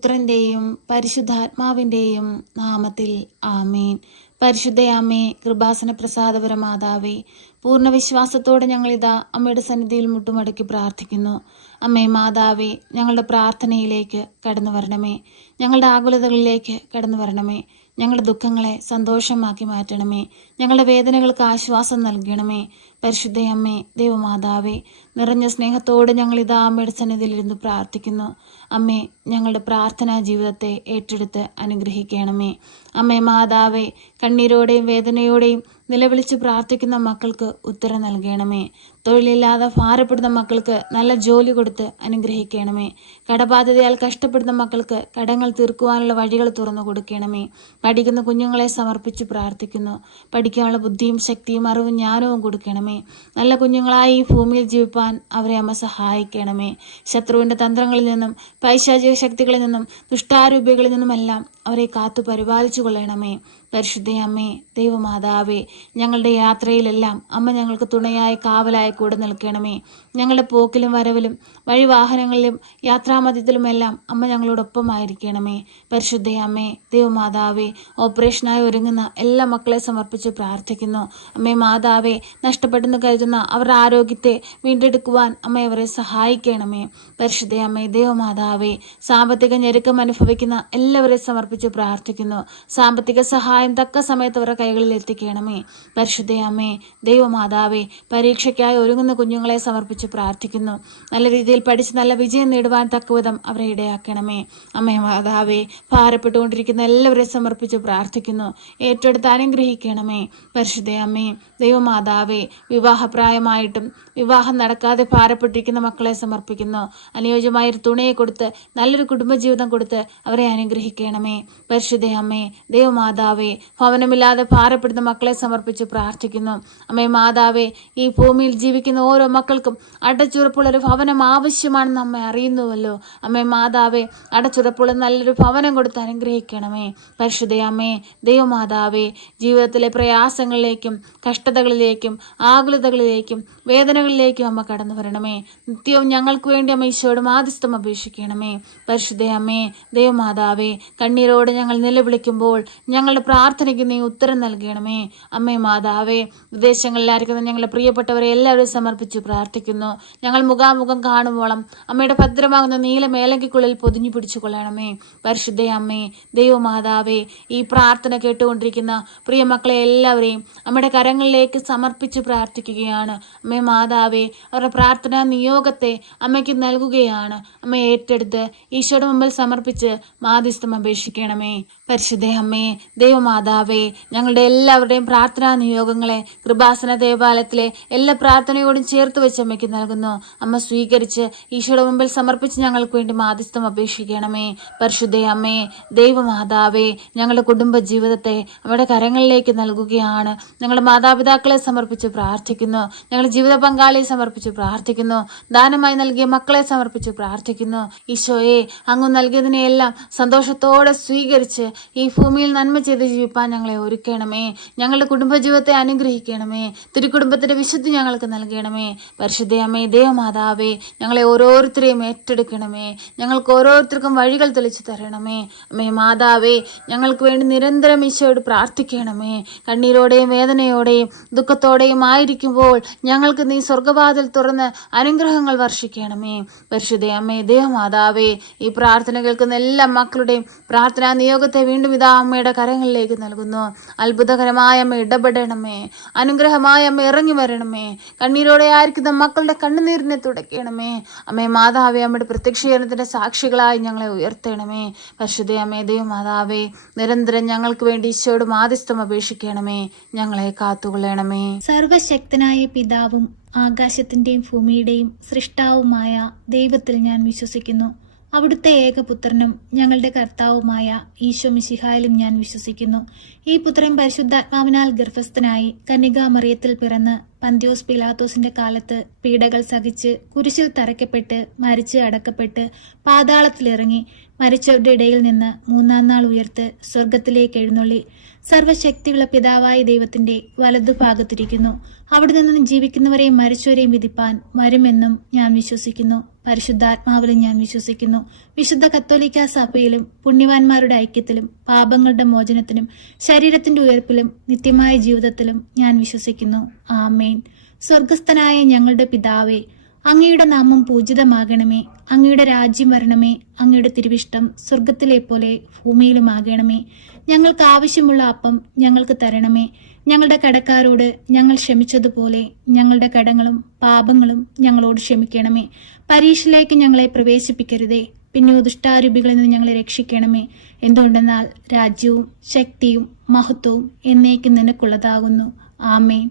പുത്രൻ്റെയും പരിശുദ്ധാത്മാവിൻ്റെയും നാമത്തിൽ ആമേൻ. പരിശുദ്ധയമ്മേ, കൃപാസന പ്രസാദപര മാതാവേ, പൂർണ്ണ വിശ്വാസത്തോടെ ഞങ്ങളിതാ അമ്മയുടെ സന്നിധിയിൽ മുട്ടുമടക്കി പ്രാർത്ഥിക്കുന്നു. അമ്മേ മാതാവേ, ഞങ്ങളുടെ പ്രാർത്ഥനയിലേക്ക് കടന്നു വരണമേ. ഞങ്ങളുടെ ആകുലതകളിലേക്ക് കടന്നു വരണമേ. ഞങ്ങളുടെ ദുഃഖങ്ങളെ സന്തോഷമാക്കി മാറ്റണമേ. ഞങ്ങളുടെ വേദനകൾക്ക് ആശ്വാസം നൽകണമേ. പരിശുദ്ധയമ്മേ, ദൈവമാതാവേ, നിറഞ്ഞ സ്നേഹത്തോടെ ഞങ്ങളിതാ അമ്മയുടെ സന്നിധിയിലിരുന്ന് പ്രാർത്ഥിക്കുന്നു. അമ്മേ, ഞങ്ങളുടെ പ്രാർത്ഥനാ ജീവിതത്തെ ഏറ്റെടുത്ത് അനുഗ്രഹിക്കണമേ. അമ്മേ മാതാവേ, കണ്ണീരോടെയും വേദനയോടെയും നിലവിളിച്ച് പ്രാർത്ഥിക്കുന്ന മക്കൾക്ക് ഉത്തരം നൽകണമേ. തൊഴിലില്ലാതെ ഭാരപ്പെടുന്ന മക്കൾക്ക് നല്ല ജോലി കൊടുത്ത് അനുഗ്രഹിക്കണമേ. കടബാധ്യതയാൽ കഷ്ടപ്പെടുന്ന മക്കൾക്ക് കടങ്ങൾ തീർക്കുവാനുള്ള വഴികൾ തുറന്നു കൊടുക്കണമേ. പഠിക്കുന്ന കുഞ്ഞുങ്ങളെ സമർപ്പിച്ച് പ്രാർത്ഥിക്കുന്നു. പഠിക്കാനുള്ള ബുദ്ധിയും ശക്തിയും അറിവും ജ്ഞാനവും കൊടുക്കണമേ. നല്ല കുഞ്ഞുങ്ങളായി ഈ ഭൂമിയിൽ ജീവിപ്പാൻ അവരെ അമ്മ സഹായിക്കണമേ. ശത്രുവിൻ്റെ തന്ത്രങ്ങളിൽ നിന്നും പൈശാചിക ശക്തികളിൽ നിന്നും ദുഷ്ടാരൂപികളിൽ നിന്നുമെല്ലാം അവരെ കാത്തു പരിപാലിച്ചു കൊള്ളണമേ. പരിശുദ്ധയമ്മേ, ദൈവമാതാവേ, ഞങ്ങളുടെ യാത്രയിലെല്ലാം അമ്മ ഞങ്ങൾക്ക് തുണയായി കാവലായി കൂടെ നിൽക്കണമേ. ഞങ്ങളുടെ പോക്കിലും വരവിലും വഴിവാഹനങ്ങളിലും യാത്രാമധ്യത്തിലുമെല്ലാം അമ്മ ഞങ്ങളോടൊപ്പമായിരിക്കണമേ. പരിശുദ്ധയമ്മേ, ദൈവമാതാവേ, ഓപ്പറേഷനായി ഒരുങ്ങുന്ന എല്ലാ മക്കളെ സമർപ്പിച്ച് പ്രാർത്ഥിക്കുന്നു. അമ്മേ മാതാവേ, നഷ്ടപ്പെട്ടെന്ന് കരുതുന്ന അവരുടെ ആരോഗ്യത്തെ വീണ്ടെടുക്കുവാൻ അമ്മ അവരെ സഹായിക്കണമേ. പരിശുദ്ധയമ്മേ, ദൈവമാതാവേ, സാമ്പത്തിക ഞെരുക്കം അനുഭവിക്കുന്ന എല്ലാവരെയും സമർപ്പിച്ച് പ്രാർത്ഥിക്കുന്നു. സാമ്പത്തിക സഹായം തക്ക സമയത്ത് അവരുടെ കൈകളിൽ എത്തിക്കണമേ. പരിശുദ്ധയമ്മേ, ദൈവമാതാവേ, പരീക്ഷയ്ക്കായി ഒരുങ്ങുന്ന കുഞ്ഞുങ്ങളെ സമർപ്പിച്ച് പ്രാർത്ഥിക്കുന്നു. നല്ല രീതിയിൽ പഠിച്ച് നല്ല വിജയം നേടുവാൻ തക്കവിധം അവരെ ഇടയാക്കണമേ. അമ്മേ മാതാവേ, ഭാരപ്പെട്ടുകൊണ്ടിരിക്കുന്ന എല്ലാവരെയും സമർപ്പിച്ച് പ്രാർത്ഥിക്കുന്നു. ഏറ്റെടുത്ത് അനുഗ്രഹിക്കണമേ. പരിശുദ്ധയമ്മേ, ദൈവമാതാവേ, വിവാഹപ്രായമായിട്ടും വിവാഹം നടക്കാതെ ഭാരപ്പെട്ടിരിക്കുന്ന മക്കളെ സമർപ്പിക്കുന്നു. അനുയോജ്യമായൊരു തുണയെ കൊടുത്ത് നല്ലൊരു കുടുംബജീവിതം കൊടുത്ത് അവരെ അനുഗ്രഹിക്കണമേ. പരിശുദ്ധയമ്മേ, ദൈവമാതാവേ, ഭവനമില്ലാതെ ഭാരപ്പെടുന്ന മക്കളെ സമർപ്പിച്ച് പ്രാർത്ഥിക്കുന്നു. അമ്മേ മാതാവേ, ഈ ഭൂമിയിൽ ജീവിക്കുന്ന ഓരോ മക്കൾക്കും അടച്ചുറപ്പുള്ളൊരു ഭവനം ആവശ്യമാണെന്ന് അമ്മ അറിയുന്നുവല്ലോ. അമ്മേ മാതാവേ, അടച്ചുറപ്പുള്ള നല്ലൊരു ഭവനം കൊടുത്ത് അനുഗ്രഹിക്കണമേ. പരിശുദ്ധയമ്മേ, ദൈവമാതാവേ, ജീവിതത്തിലെ പ്രയാസങ്ങളിലേക്കും കഷ്ടതകളിലേക്കും ആകുലതകളിലേക്കും വേദനകളിലേക്കും അമ്മ കടന്നു വരണമേ. നിത്യവും ഞങ്ങൾക്ക് വേണ്ടി അമ്മ ഈശോയോട് മാധ്യസ്ഥം അപേക്ഷിക്കണമേ. പരിശുദ്ധയമ്മേ, ദൈവമാതാവേ, കണ്ണീരോടെ ഞങ്ങൾ നിലവിളിക്കുമ്പോൾ ഞങ്ങളുടെ പ്രാർത്ഥനയ്ക്ക് നീ ഉത്തരം നൽകണമേ. അമ്മേ മാതാവേ, വിദേശങ്ങളിലായിരിക്കുന്ന ഞങ്ങളുടെ പ്രിയപ്പെട്ടവരെ എല്ലാവരും സമർപ്പിച്ച് പ്രാർത്ഥിക്കുന്നു. ഞങ്ങൾ മുഖാമുഖം കാണുമ്പോളം അമ്മയുടെ ഭദ്രമാകുന്ന നീല മേലങ്കിക്കുള്ളിൽ പൊതിഞ്ഞു പിടിച്ചു കൊള്ളണമേ. പരിശുദ്ധയമ്മേ, ദൈവമാതാവേ, ഈ പ്രാർത്ഥന കേട്ടുകൊണ്ടിരിക്കുന്ന പ്രിയ മക്കളെ എല്ലാവരെയും അമ്മയുടെ കരങ്ങളിലേക്ക് സമർപ്പിച്ച് പ്രാർത്ഥിക്കുകയാണ്. അമ്മേ മാതാവേ, അവരുടെ പ്രാർത്ഥനാ നിയോഗത്തെ അമ്മയ്ക്ക് നൽകുകയാണ്. അമ്മ ഏറ്റെടുത്ത് ഈശോയുടെ മുമ്പിൽ സമർപ്പിച്ച് മാധ്യസ്ഥം അപേക്ഷിക്കണമേ. പരിശുദ്ധയമ്മേ, ദൈവമാതാവേ, ഞങ്ങളുടെ എല്ലാവരുടെയും പ്രാർത്ഥനാ നിയോഗങ്ങളെ കൃപാസന ദേവാലയത്തിലെ എല്ലാ പ്രാർത്ഥനയോടും ചേർത്ത് വെച്ച് അമ്മയ്ക്ക് നൽകുന്നു. അമ്മ സ്വീകരിച്ച് ഈശോയുടെ മുമ്പിൽ സമർപ്പിച്ച് ഞങ്ങൾക്ക് വേണ്ടി മാധ്യസ്ഥം അപേക്ഷിക്കണമേ. പരിശുദ്ധയമ്മേ, ദൈവമാതാവേ, ഞങ്ങളുടെ കുടുംബ ജീവിതത്തെ അവരുടെ കരങ്ങളിലേക്ക് നൽകുകയാണ്. ഞങ്ങളുടെ മാതാപിതാക്കളെ സമർപ്പിച്ച് പ്രാർത്ഥിക്കുന്നു. ഞങ്ങളുടെ ജീവിത പങ്കാളിയെ സമർപ്പിച്ച് പ്രാർത്ഥിക്കുന്നു. ദാനമായി നൽകിയ മക്കളെ സമർപ്പിച്ച് പ്രാർത്ഥിക്കുന്നു. ഈശോയെ, അങ്ങ് നൽകിയതിനെയെല്ലാം സന്തോഷത്തോടെ സ്വീകരിച്ച് ഈ ഭൂമിയിൽ നന്മ ചെയ്ത് ജീവിപ്പാൻ ഞങ്ങളെ ഒരുക്കണമേ. ഞങ്ങളുടെ കുടുംബജീവിതത്തെ അനുഗ്രഹിക്കണമേ. തിരുക്കുടുംബത്തിന്റെ വിശുദ്ധി ഞങ്ങൾക്ക് നൽകണമേ. പരിശുദ്ധയമ്മേ, ദൈവമാതാവേ, ഞങ്ങളെ ഓരോരുത്തരെയും ഏറ്റെടുക്കണമേ. ഞങ്ങൾക്ക് ഓരോരുത്തർക്കും വഴികൾ തെളിച്ചു തരണമേ. അമ്മേ മാതാവേ, ഞങ്ങൾക്ക് വേണ്ടി നിരന്തരം ഈശോയോട് പ്രാർത്ഥിക്കണമേ. കണ്ണീരോടെയും വേദനയോടെയും ദുഃഖത്തോടെയും ആയിരിക്കുമ്പോൾ ഞങ്ങൾക്ക് നീ സ്വർഗവാതിൽ തുറന്ന് അനുഗ്രഹങ്ങൾ വർഷിക്കണമേ. പരിശുദ്ധയമ്മേ, ദൈവമാതാവേ, ഈ പ്രാർത്ഥന കേൾക്കുന്ന എല്ലാ മക്കളുടെയും പ്രാർത്ഥനാ നിയോഗത്തെ വീണ്ടും ഇതാ അമ്മയുടെ കരങ്ങളിലേക്ക് നൽകുന്നു. അത്ഭുതകരമായ അമ്മ ഇടപെടണമേ. അനുഗ്രഹമായ അമ്മ ഇറങ്ങി വരണമേ. കണ്ണീരോടെ ആയിരിക്കുന്ന മക്കളുടെ കണ്ണുനീരിനെ തുടയ്ക്കണമേ. അമ്മേ മാതാവേ, അമ്മയുടെ പ്രത്യക്ഷീകരണത്തിന്റെ സാക്ഷികളായി ഞങ്ങളെ ഉയർത്തണമേ. പരിശുദ്ധയമ്മേ, ദൈവമാതാവേ, നിരന്തരം ഞങ്ങൾക്ക് വേണ്ടി ഈശോയോട് മാധ്യസ്ഥം അപേക്ഷിക്കണമേ. ഞങ്ങളെ കാത്തുകൊള്ളണമേ. സർവശക്തനായ പിതാവും ആകാശത്തിന്റെയും ഭൂമിയുടെയും സൃഷ്ടാവുമായ ദൈവത്തിൽ ഞാൻ വിശ്വസിക്കുന്നു. അവിടുത്തെ ഏകപുത്രനും ഞങ്ങളുടെ കർത്താവുമായ ഈശോ മിശിഹായിലും ഞാൻ വിശ്വസിക്കുന്നു. ഈ പുത്രൻ പരിശുദ്ധാത്മാവിനാൽ ഗർഭസ്ഥനായി കന്യകാമറിയത്തിൽ പിറന്ന് പന്ത്യോസ് പിലാത്തോസിന്റെ കാലത്ത് പീഡകൾ സഹിച്ച് കുരിശിൽ തറയ്ക്കപ്പെട്ട് മരിച്ച് അടക്കപ്പെട്ട് പാതാളത്തിലിറങ്ങി മരിച്ചവരുടെ ഇടയിൽ നിന്ന് മൂന്നാം നാൾ ഉയർത്ത് സ്വർഗത്തിലേക്ക് എഴുന്നള്ളി സർവശക്തിയുള്ള പിതാവായ ദൈവത്തിന്റെ വലതുഭാഗത്തിരിക്കുന്നു. അവിടെ നിന്ന് ജീവിക്കുന്നവരെയും മരിച്ചവരെയും വിധിപ്പാൻ വരുമെന്നും ഞാൻ വിശ്വസിക്കുന്നു. പരിശുദ്ധാത്മാവിലും ഞാൻ വിശ്വസിക്കുന്നു. വിശുദ്ധ കത്തോലിക്ക സഭയിലും പുണ്യവാന്മാരുടെ ഐക്യത്തിലും പാപങ്ങളുടെ മോചനത്തിനും ശരീരത്തിന്റെ ഉയർപ്പിലും നിത്യമായ ജീവിതത്തിലും ഞാൻ വിശ്വസിക്കുന്നു. ആമേൻ. സ്വർഗസ്ഥനായ ഞങ്ങളുടെ പിതാവേ, അങ്ങയുടെ നാമം പൂജിതമാകണമേ. അങ്ങയുടെ രാജ്യം വരണമേ. അങ്ങയുടെ തിരുവിഷ്ടം സ്വർഗത്തിലെ പോലെ ഭൂമിയിലുമാകണമേ. ഞങ്ങൾക്ക് ആവശ്യമുള്ള അപ്പം ഞങ്ങൾക്ക് തരണമേ. ഞങ്ങളുടെ കടക്കാരോട് ഞങ്ങൾ ക്ഷമിച്ചതുപോലെ ഞങ്ങളുടെ കടങ്ങളും പാപങ്ങളും ഞങ്ങളോട് ക്ഷമിക്കണമേ. പരീക്ഷയിലേക്ക് ഞങ്ങളെ പ്രവേശിപ്പിക്കരുതേ, പിന്നെ ദുഷ്ടാരൂപികളിൽ നിന്ന് ഞങ്ങളെ രക്ഷിക്കണമേ. എന്തുകൊണ്ടെന്നാൽ രാജ്യവും ശക്തിയും മഹത്വവും എന്നേക്കും നിനക്കുള്ളതാകുന്നു. ആമേൻ.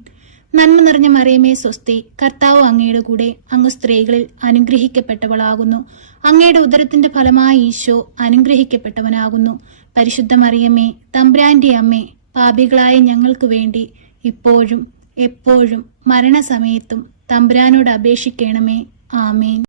നന്മ നിറഞ്ഞ മറിയമേ സ്വസ്തി, കർത്താവ് അങ്ങയുടെ കൂടെ, അങ്ങ് സ്ത്രീകളിൽ അനുഗ്രഹിക്കപ്പെട്ടവളാകുന്നു. അങ്ങയുടെ ഉദരത്തിന്റെ ഫലമായ ഈശോ അനുഗ്രഹിക്കപ്പെട്ടവനാകുന്നു. പരിശുദ്ധ മറിയമേ, തമ്പുരാന്റെ അമ്മേ, പാപികളായ ഞങ്ങൾക്ക് വേണ്ടി ഇപ്പോഴും എപ്പോഴും മരണസമയത്തും തമ്പുരാനോട് അപേക്ഷിക്കണമേ. ആമേൻ.